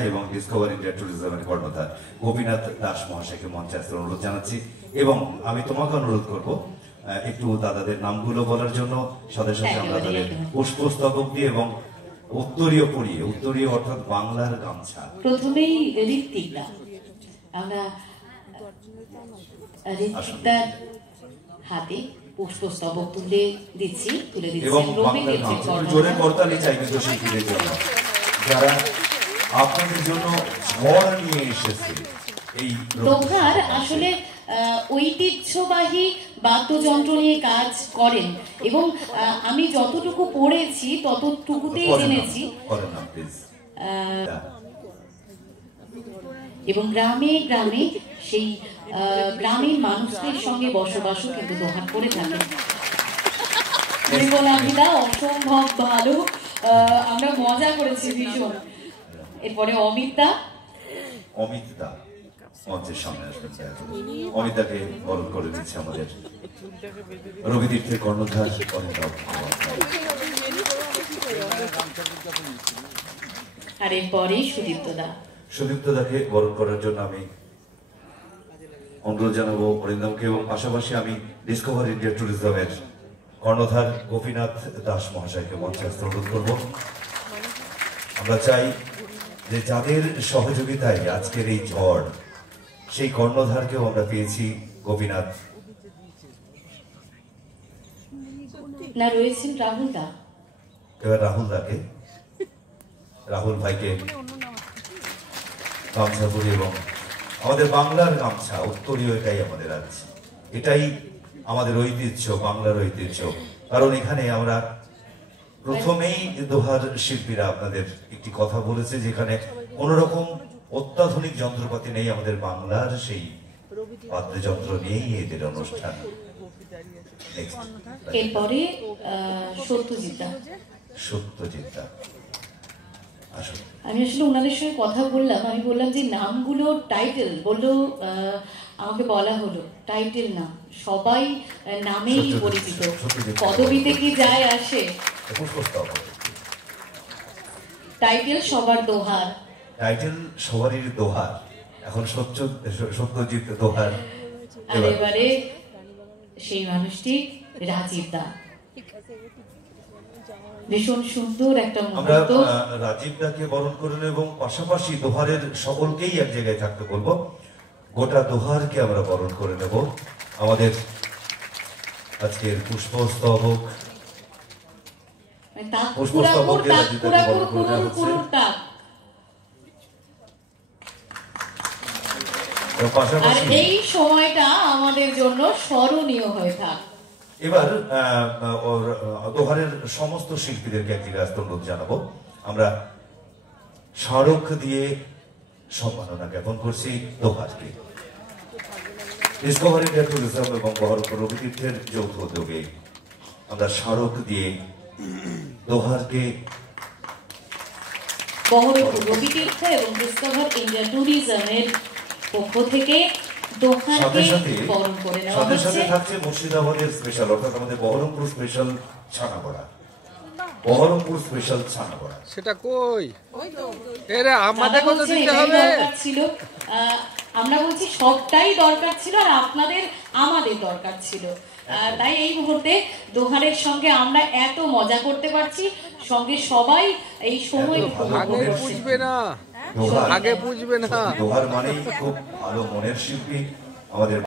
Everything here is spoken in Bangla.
এবং ডিসকভার ইন্ডিয়া ট্যুরিজমের কর্ণধার গোপীনাথ দাস মহাশয়কে মঞ্চে আসতে অনুরোধ জানাচ্ছি এবং আমি তোমাকে অনুরোধ করব একটু দাদাদের নামগুলো বলার জন্য। সাথে সাথে আমরা তাদের পুষ্পস্তবক দিয়ে এবং উত্তরীয় পরিয়ে, উত্তরীয় অর্থাৎ বাংলার গামছা। প্রথমেই ঋত্বিকদা, আমরা ঋত্বিকদার হাতে পুষ্পস্তবক তুলে দিচ্ছি এবং বাংলার গামছা জোরে করতালি চাই কিন্তু শিল্পীদের জন্য যারা আপনাদের জন্য ঝড় নিয়ে এসেছে। এই দোহার আসলে ঐতিহ্যবাহী বাদ্যযন্ত্র নিয়ে কাজ করেন এবং আমি যতটুকু পড়েছি ততটুকুতেই জেনেছি এবং গ্রামে গ্রামে সেই গ্রামীণ মানুষদের সঙ্গে বসবাসও কিন্তু দোহার করে থাকেন। অসম্ভব ভালো, আমরা মজা করেছি ভীষণ। এরপরে অমিতদা মঞ্চের সামনে আসবেন। অমিতাকে বরণ করে দিচ্ছে আমাদের রবি তীর্থের কর্ণধার আর এরপরে সুদীপ্তদাকে বরণ করার জন্য আমি অনুরোধ জানাবো অরিন্দমকে এবং পাশাপাশি আমি ডিসকভার ইন্ডিয়া ট্যুরিজমের কর্ণধার গোপীনাথ দাস মহাশয়কে মঞ্চে আসতে অনুরোধ করব। আমরা চাই যে যাদের সহযোগিতায় আজকের এই ঝড়, সেই কর্ণধারকেও আমরা পেয়েছি গোপীনাথ। না রয়েছেন রাহুলদা, এবার রাহুল ভাইকে গামছা পরি এবং আমাদের বাংলার গামছা উত্তরীয়, এটাই আমাদের আছে, এটাই আমাদের ঐতিহ্য, বাংলার ঐতিহ্য। কারণ এখানে আমরা প্রথমেই দোহার শিল্পীরা আপনাদের একটি কথা বলেছে, যেখানে কোন রকম অত্যাধুনিক যন্ত্রপাতি নেই, আমাদের বাংলার সেই বাদ্যযন্ত্র নিয়েই এদের অনুষ্ঠান। এরপরে সত্যজিৎদা। আমি আসলে ওনাদের সঙ্গে কথা বললাম, আমি বললাম যে নামগুলো টাইটেল বললো, আমাকে বলা হলো টাইটেল না, সবাই নামেই পরিচিত, পদবিতে কি যায় আসে, টাইটেল সবার দোহার, টাইটেল সবারই দোহার। এখন সত্যজিৎ দোহার। এবারে সেই মানুষটি রাজীবদা, ভীষণ সুন্দর একটা মুহূর্ত। আমরা রাজীবদাকে বরণ করে নেব এবং পাশাপাশি দোহারের সকলকেই এক জায়গায় থাকতে বলবো, গোটা দোহারকে আমরা বরণ করে নেব। আমাদের আজকের পুষ্পস্তবক এই সময়টা আমাদের জন্য স্মরণীয় হয়ে থাক। এবার দোহারের সমস্ত শিল্পীদেরকে এক জায়গায় আসতে অনুরোধ জানাবো। আমরা স্মারক দিয়ে সম্মাননা জ্ঞাপন করছি দোহারকে। ডিসকভার ইন্ডিয়া ট্যুরিজম এবং বহরমপুর রবি তীর্থের যৌথ উদ্যোগে আমরা স্মারক দিয়ে দোহারকে, বহরমপুর রবি তীর্থ এবং ডিসকভার ইন্ডিয়া ট্যুরিজমের পক্ষ থেকে সাথে সাথে থাকছে মুর্শিদাবাদের স্পেশাল, অর্থাৎ আমাদের বহরমপুর স্পেশাল ছানাবড়া। বহরমপুর স্পেশাল ছানাবড়া সেটা কই? এরে আমাদের কত দিতে হবে ছিল, আমরা বলছি সবটাই দরকার ছিল আর আপনাদের আমাদের দরকার ছিল। তাই এই মুহূর্তে দোহারের সঙ্গে আমরা এত মজা করতে পারছি, সঙ্গে সবাই এই সময় বুঝবে না, আগে বুঝবে না। দোহার মানেই খুব ভালো মনের শিল্পী আমাদের।